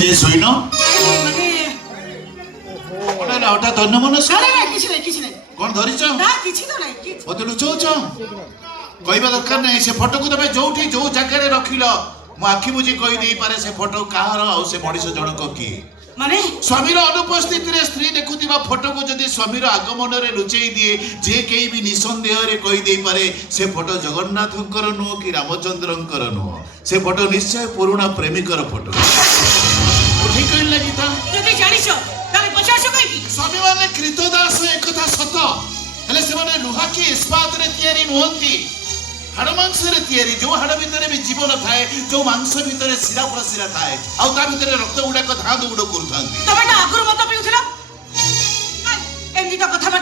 যে শোইন মানে হঠাৎ অন্য মনস্ক না না কিছু নাই কিছু নাই কোন ধরিছ না কিছু তো নাই কিছু মতো লুচৌছ কইবা দরকার নাই সে ফটোକୁ তবে যোଉଠି ଯୋଉ ଜାଗାରେ ରଖିଲ ମୁଁ ଆଖି ବୁଜି କହି ଦେଇ ପାରେ ସେ ଫଟୋ କାହାର ଆଉ ସେ ମଣିଷ ଜଣକ କିଏ মানে ସ୍ୱାମୀର ଅନୁପସ୍ଥିତିରେ ସ୍ତ୍ରୀ ଦେଖୁଥିବା ଫଟୋକୁ ଯଦି ସ୍ୱାମୀର ଆଗମନରେ ଲୁଚେଇ ଦିଏ ଯେ କେହି ବି ନିଃସନ୍ଦେହରେ କହିଦେଇପାରେ ସେ ଫଟୋ ଜଗନ୍ନାଥଙ୍କର ନୁହଁ କି ରାମଚନ୍ଦ୍ରଙ୍କର ନୁହଁ ସେ ଫଟୋ ନିଶ୍ଚୟ ପୁରୁଣା ପ୍ରେମିକର ଫଟୋ ଠିକ କହିଲି ନା ଗୀତା যদি জানিছ তাহলে পচাশ কইবি ସ୍ୱାମୀମାନେ କ୍ରୀତଦାସ ଏକଥା ସତ ହେଲେ ସେମାନେ ଲୁହା କି ଇସ୍ପାତରେ ତିଆରି ନୁହନ୍ତି ହାଡ଼ ମାଂସରେ ତିଆରି ଯୋଉ ହାଡ଼ ଭିତରେ ବି ଜୀବନ ଥାଏ ଯୋଉ ମାଂସ ଭିତରେ ଶିରା ପ୍ରଶିରା ଥାଏ ଆଉ ତା ଭିତରେ ରକ୍ତ ଗୁଡାକ ଧାଁ ଦୌଡ଼ କରୁଥାନ୍ତି ତମେ ନା ଆଗରୁ ମତ ପିଉଥିଲ ଏମିତି ତ କଥାବାର୍ତ୍ତା